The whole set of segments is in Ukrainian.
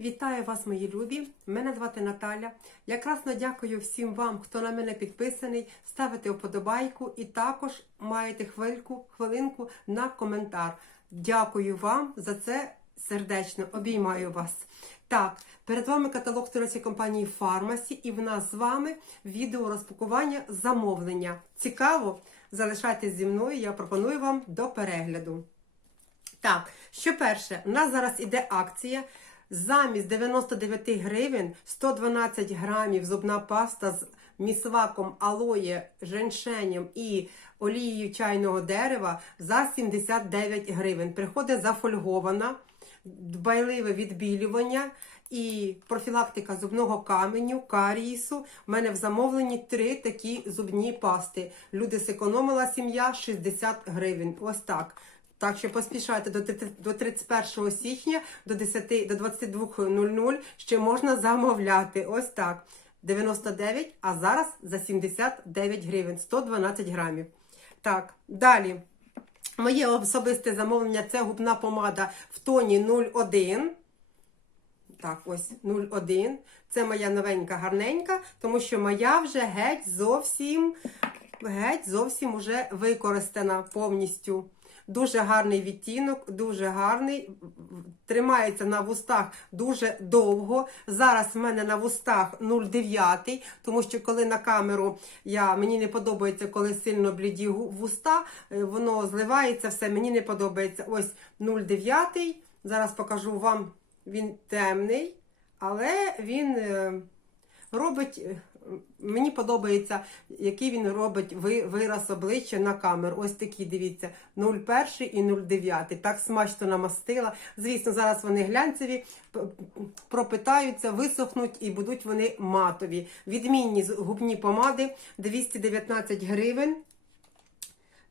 Вітаю вас, мої любі! Мене звати Наталя. Я красно дякую всім вам, хто на мене підписаний, ставите вподобайку і також маєте хвильку, хвилинку на коментар. Дякую вам за це сердечно. Обіймаю вас. Так, перед вами каталог турецької компанії Фармасі, і в нас з вами відео розпакування замовлення. Цікаво? Залишайтесь зі мною, я пропоную вам до перегляду. Так, що перше, у нас зараз іде акція. Замість 99 гривень 112 грамів зубна паста з місваком алоє, женьшенем і олією чайного дерева за 79 гривень. Приходить зафольгована, дбайливе відбілювання і профілактика зубного каменю, карієсу. У мене в замовленні три такі зубні пасти. Люди зекономила сім'я 60 гривень. Ось так. Так що поспішайте до 31 січня до 10 до 22.00 ще можна замовляти. Ось так. 99, а зараз за 79 гривень, 112 грамів. Так, далі. Моє особисте замовлення це губна помада в тоні 01. Так, ось 01. Це моя новенька гарненька, тому що моя вже геть зовсім, геть зовсім уже використана повністю. Дуже гарний відтінок, дуже гарний. Тримається на вустах дуже довго. Зараз в мене на вустах 0,9, тому що коли на камеру я, мені не подобається, коли сильно бліді вуста, е, воно зливається все, мені не подобається. Ось 0,9. Зараз покажу вам, він темний, але він е, робить. Мені подобається, який він робить вираз обличчя на камеру. Ось такі, дивіться, 0,1 і 0,9. Так смачно намастила. Звісно, зараз вони глянцеві, пропитаються, висохнуть і будуть вони матові. Відмінні губні помади 219 гривень.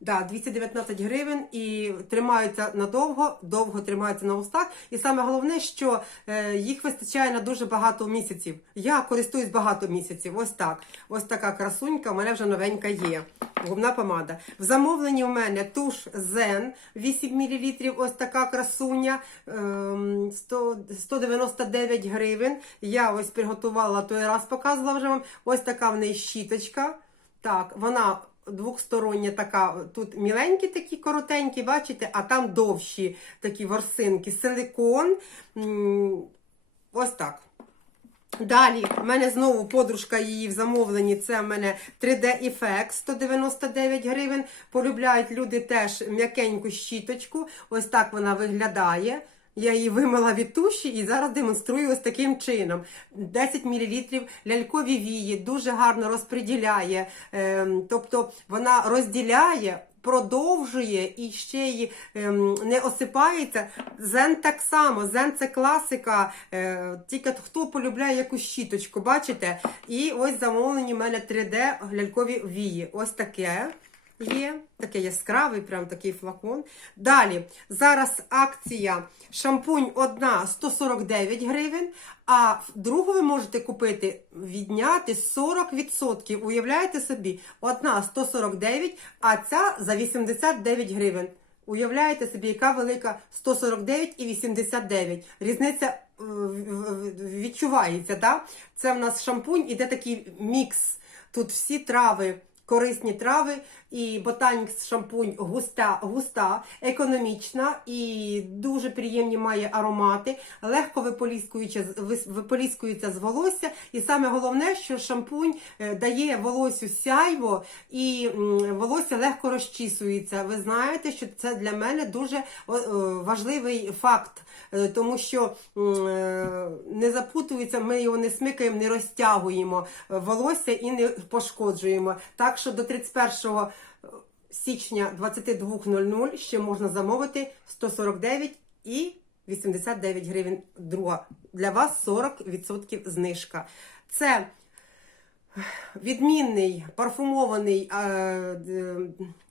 Да, 219 гривень і тримаються надовго, довго тримаються на устах. І саме головне, що е, їх вистачає на дуже багато місяців. Я користуюсь багато місяців. Ось так. Ось така красунька. У мене вже новенька є. Губна помада. В замовленні у мене туш Zen 8 мл. Ось така красуня. ем, 100, 199 гривень. Я ось приготувала той раз, показувала вже вам. Ось така в неї щіточка. Так, вона двохстороння така, тут міленькі такі коротенькі, бачите, а там довші такі ворсинки, силикон. Ось так. Далі, в мене знову подружка її в замовленні. Це в мене 3D Effect 199 гривень. Полюбляють люди теж м'якеньку щіточку. Ось так вона виглядає. Я її вимила від туші і зараз демонструю ось таким чином. 10 мл лялькові вії, дуже гарно розподіляє. Ем, тобто вона розділяє. Продовжує і ще й ем, не осипається. Зен так само, зен це класика. Е, тільки хто полюбляє якусь щіточку, бачите? І ось замовлені в мене 3D лялькові вії. Ось таке є. Таке яскравий, прям такий флакон. Далі, зараз акція шампунь одна 149 гривень, а другу ви можете купити, відняти 40%. Уявляєте собі, одна 149, а ця за 89 гривень. Уявляєте собі, яка велика 149 і 89. Різниця е, відчувається, так? Це в нас шампунь, іде такий мікс. Тут всі трави, корисні трави, і ботанікс шампунь густа, густа, економічна і дуже приємні має аромати, легко виполіскується з волосся. І саме головне, що шампунь е, дає волосю сяйво і волосся легко розчісується. Ви знаєте, що це для мене дуже е, важливий факт. Е, Тому що не запутується, ми його не смикаємо, не розтягуємо волосся і не пошкоджуємо. Так що до 31 січня 22.00 ще можна замовити 149 і 89 гривень. Друга. Для вас 40% знижка. Це відмінний парфумований е, е,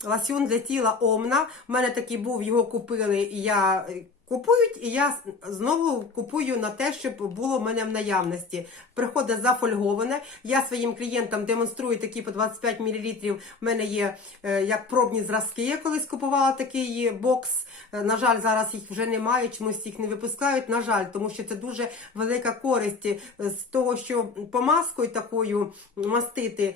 ласьон для тіла Омна. У мене такий був, його купили, і я купують, і я знову купую на те, щоб було в мене в наявності. Приходить зафольговане. Я своїм клієнтам демонструю такі по 25 мл. В мене є е, як пробні зразки. Я колись купувала такий бокс. Е, На жаль, зараз їх вже немає, чомусь їх не випускають. На жаль, тому що це дуже велика користь е, з того, що помазкою такою мастити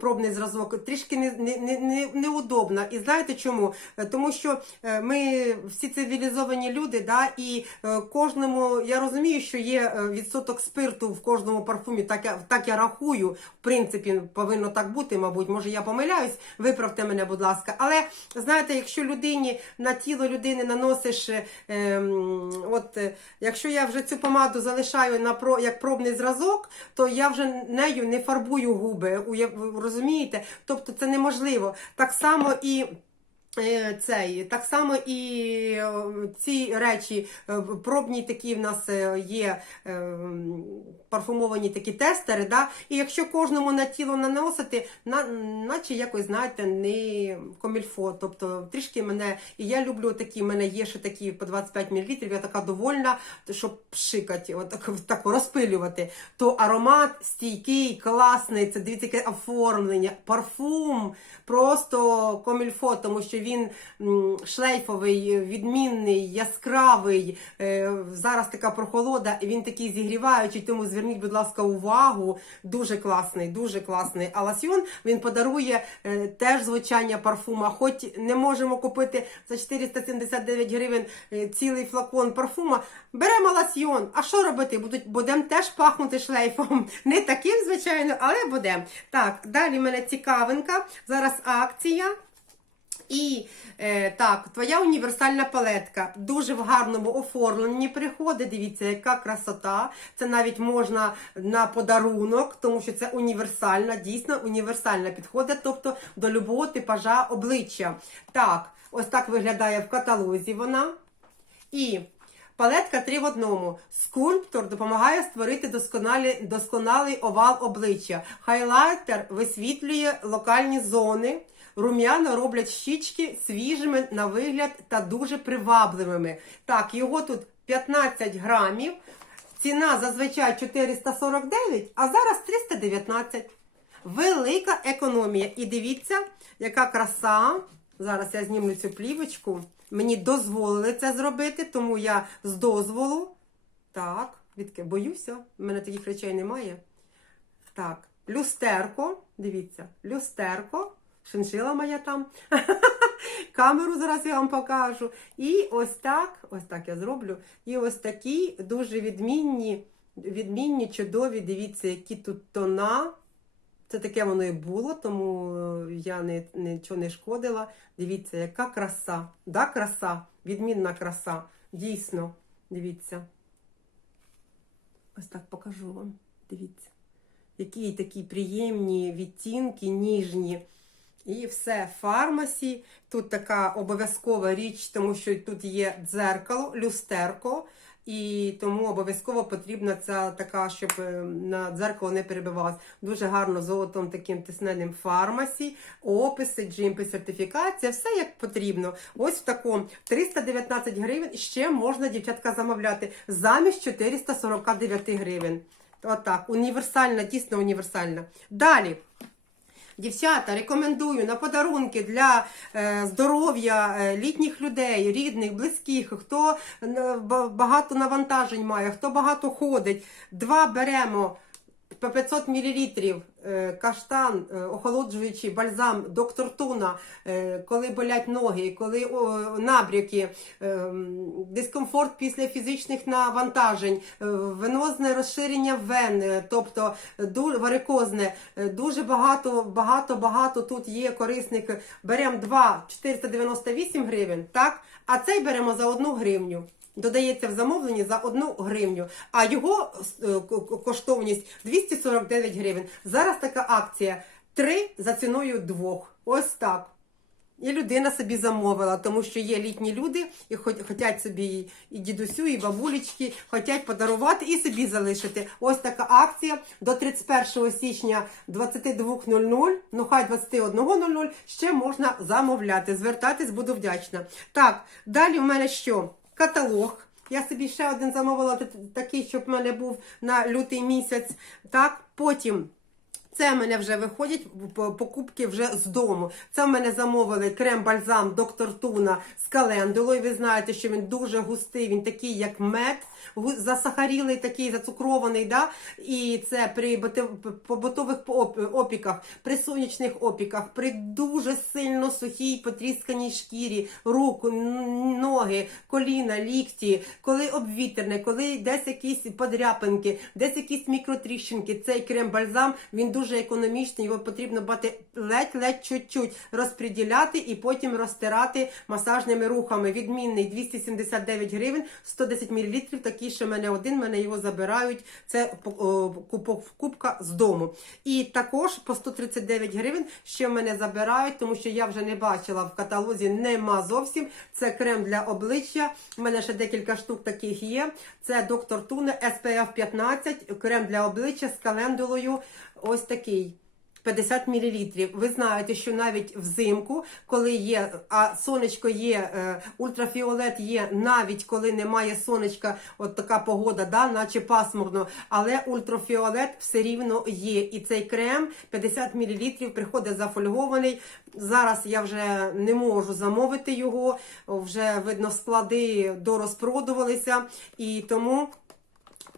пробний зразок трішки не, не, не, не, неудобно. І знаєте чому? Тому що ми всі цивілізовані люди, да, і е, кожному я розумію, що є е, відсоток спирту в кожному парфумі. Так я так я рахую. В принципі, повинно так бути, мабуть. Може, я помиляюсь. Виправте мене, будь ласка. Але знаєте, якщо людині на тіло людини наносиш, е, ем, от якщо я вже цю помаду залишаю на про як пробний зразок, то я вже нею не фарбую губи. Розумієте? Тобто це неможливо. Так само і. Е, Цей так само і е, ці речі е, пробні такі в нас є парфумовані такі тестери. Да? І якщо кожному на тіло наносити, на, наче якось знаєте, не комільфо. Тобто трішки мене, і я люблю такі, в мене є ще такі по 25 мл, я така довольна, щоб пшикати, отак, так розпилювати. То аромат стійкий, класний, це дивіться, яке оформлення, парфум просто комільфо, тому що він шлейфовий, відмінний, яскравий. Е, Зараз така прохолода, і він такий зігріваючий, тому зверніть, будь ласка, увагу. Дуже класний, дуже класний. А ласьйон він подарує е, теж звучання парфума. Хоч не можемо купити за 479 гривень е, цілий флакон парфума. Беремо ласьйон. А що робити? Будемо теж пахнути шлейфом. Не таким, звичайно, але будемо. Так, далі в мене цікавинка. Зараз акція. І е, так, твоя універсальна палетка дуже в гарному оформленні приходить. Дивіться, яка красота. Це навіть можна на подарунок, тому що це універсальна, дійсно універсальна підходить, тобто до любого типажа обличчя. Так, ось так виглядає в каталозі вона. І палетка 3 в одному. Скульптор допомагає створити досконалий овал обличчя. Хайлайтер висвітлює локальні зони. Рум'яна роблять щічки свіжими на вигляд та дуже привабливими. Так, його тут 15 грамів. Ціна зазвичай 449, а зараз 319. Велика економія. І дивіться, яка краса. Зараз я знімлю цю плівочку. Мені дозволили це зробити, тому я з дозволу. Так, відки боюся, в мене таких речей немає. Так, люстерко. Дивіться, люстерко. Шиншила моя там. Камеру зараз я вам покажу. І ось так, ось так я зроблю. І ось такі дуже відмінні, відмінні, чудові. Дивіться, які тут тона. Це таке воно і було, тому е, я не, нічого не шкодила. Дивіться, яка краса. Да, краса, відмінна краса. Дійсно, дивіться. Ось так покажу вам. Дивіться. Які такі приємні відтінки, ніжні. І все, фармасі. Тут така обов'язкова річ, тому що тут є дзеркало, люстерко. І тому обов'язково потрібна ця така, щоб е, на дзеркало не перебивалось. Дуже гарно золотом таким тисненим фармасі, описи, джимпи, сертифікація, все як потрібно. Ось в такому 319 гривень ще можна, дівчатка, замовляти замість 449 гривень. Отак, універсальна, дійсно універсальна. Далі. Дівчата, рекомендую на подарунки для е, здоров'я е, літніх людей, рідних, близьких, хто е, багато навантажень має, хто багато ходить. Два беремо по 500 мл е, каштан, е, охолоджуючий бальзам доктор Туна, е, коли болять ноги, коли набряки, е, дискомфорт після фізичних навантажень, е, венозне розширення вен, е, тобто варикозне, дуже багато, багато, багато тут є корисних. Беремо 2 498 гривень, так? А цей беремо за 1 гривню. Додається в замовленні за 1 гривню, а його е, ко- ко- коштовність 249 гривень. Зараз така акція 3 за ціною 2. Ось так. І людина собі замовила, тому що є літні люди, і хотять собі і дідусю, і бабулечки, хотять подарувати і собі залишити. Ось така акція до 31 січня 22.00, ну хай 21.00 ще можна замовляти. Звертатись буду вдячна. Так, далі в мене що? Каталог. Я собі ще один замовила такий, щоб в мене був на лютий місяць. Так, потім. Це в мене вже виходять по- покупки вже з дому. Це в мене замовили крем-бальзам доктор Туна з календулою. Ви знаєте, що він дуже густий, він такий, як мед, засахарілий, такий зацукрований. Да? І це при побутових опіках, при сонячних опіках, при дуже сильно сухій потрісканій шкірі, руку, ноги, коліна, лікті, коли обвітерне, коли десь якісь подряпинки, десь якісь мікротріщинки. Цей крем-бальзам він дуже економічний. Його потрібно бати ледь-ледь чуть-чуть розподіляти і потім розтирати масажними рухами. Відмінний 279 гривень, 110 мл. Такий ще в мене один. Мене його забирають. Це купок- кубка з дому. І також по 139 гривень ще в мене забирають, тому що я вже не бачила в каталозі. Нема зовсім. Це крем для обличчя. У мене ще декілька штук таких є. Це доктор Туне SPF 15, крем для обличчя з календулою. Ось такий. 50 мл. Ви знаєте, що навіть взимку, коли є, а сонечко є, е, ультрафіолет є, навіть коли немає сонечка, от така погода, да, наче пасмурно, але ультрафіолет все рівно є. І цей крем 50 мл приходить зафольгований. Зараз я вже не можу замовити його, вже видно, склади дорозпродувалися, і тому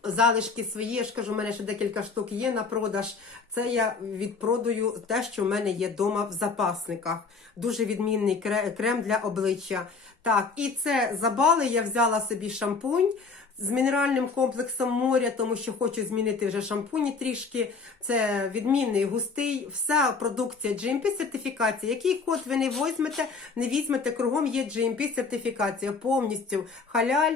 залишки свої, я ж кажу, у мене ще декілька штук є на продаж. Це я відпродаю те, що в мене є вдома в запасниках. Дуже відмінний кре- крем для обличчя. Так, і це забали. Я взяла собі шампунь з мінеральним комплексом моря, тому що хочу змінити вже шампуні трішки. Це відмінний, густий, вся продукція GMP сертифікація. Який код ви не візьмете, не візьмете, кругом є GMP сертифікація, повністю халяль,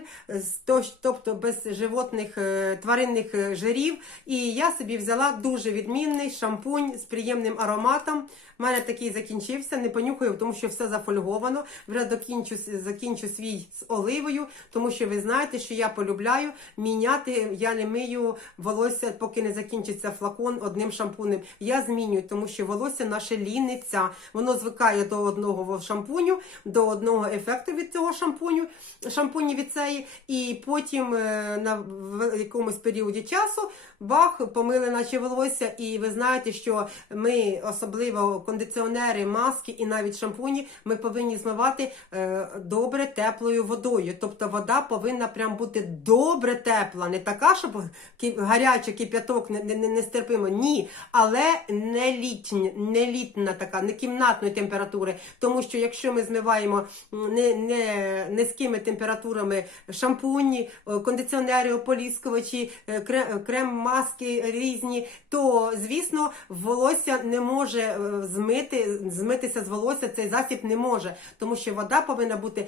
тобто без животних е, тваринних е, жирів. І я собі взяла дуже відмінний шампунь з приємним ароматом. У мене такий закінчився, не понюхаю, тому що все зафольговано. Вже докінчу, закінчу свій з оливою, тому що ви знаєте, що я полюбляю міняти. Я не мию волосся, поки не закінчиться флакон одним шампунем. Я змінюю, тому що волосся наше ліниться. Воно звикає до одного шампуню, до одного ефекту від цього шампуню, шампуні від цієї, і потім е, на якомусь періоді часу бах, помили наче волосся. І ви знаєте, що ми особливо кондиціонери, маски і навіть шампуні ми повинні змивати е, добре теплою водою. Тобто вода повинна прям бути добре тепла, не така, щоб гаряча кип'яток не, не, не- нестерпимо. Ні, але не літня, не літна така, не кімнатної температури. Тому що якщо ми змиваємо не, не низькими температурами шампуні, е, кондиціонери, ополіскувачі, е, крем-маски різні, то звісно волосся не може е, змити, змитися з волосся. Цей засіб не може, тому що вода повинна бути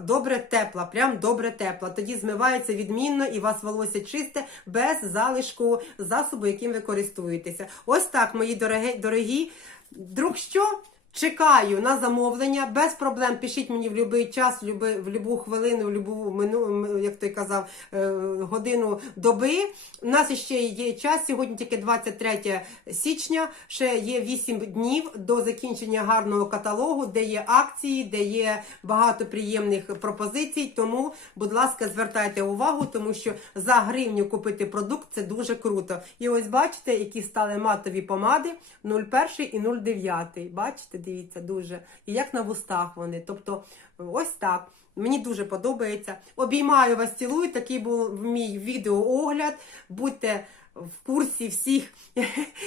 добре тепла, прям добре тепла. Тоді змивається відмінно і у вас волосся чисте без залишку засобу, яким ви користуєтеся. Ось так, мої дорогі, дорогі. Друг що? Чекаю на замовлення, без проблем пишіть мені в будь-який час, в будь-яку хвилину, в будь-яку мину, як той казав, е, годину доби. У нас ще є час, сьогодні тільки 23 січня, ще є 8 днів до закінчення гарного каталогу, де є акції, де є багато приємних пропозицій. Тому, будь ласка, звертайте увагу, тому що за гривню купити продукт це дуже круто. І ось бачите, які стали матові помади 01 і 09. Бачите, дивіться, дуже. І як на вустах вони. Тобто, ось так. Мені дуже подобається. Обіймаю вас, цілую. Такий був мій відеоогляд. Будьте в курсі всіх,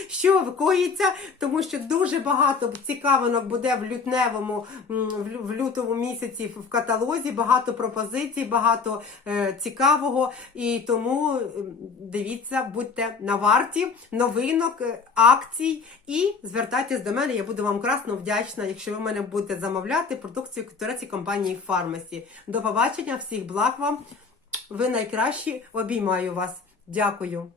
що коїться, тому що дуже багато цікавинок буде в лютневому, в лютому місяці в каталозі, багато пропозицій, багато е, цікавого. І тому дивіться, будьте на варті новинок, е, акцій і звертайтесь до мене. Я буду вам красно вдячна, якщо ви мене будете замовляти продукцію турецької компанії Фармасі. До побачення, всіх благ вам. Ви найкращі. Обіймаю вас. Дякую.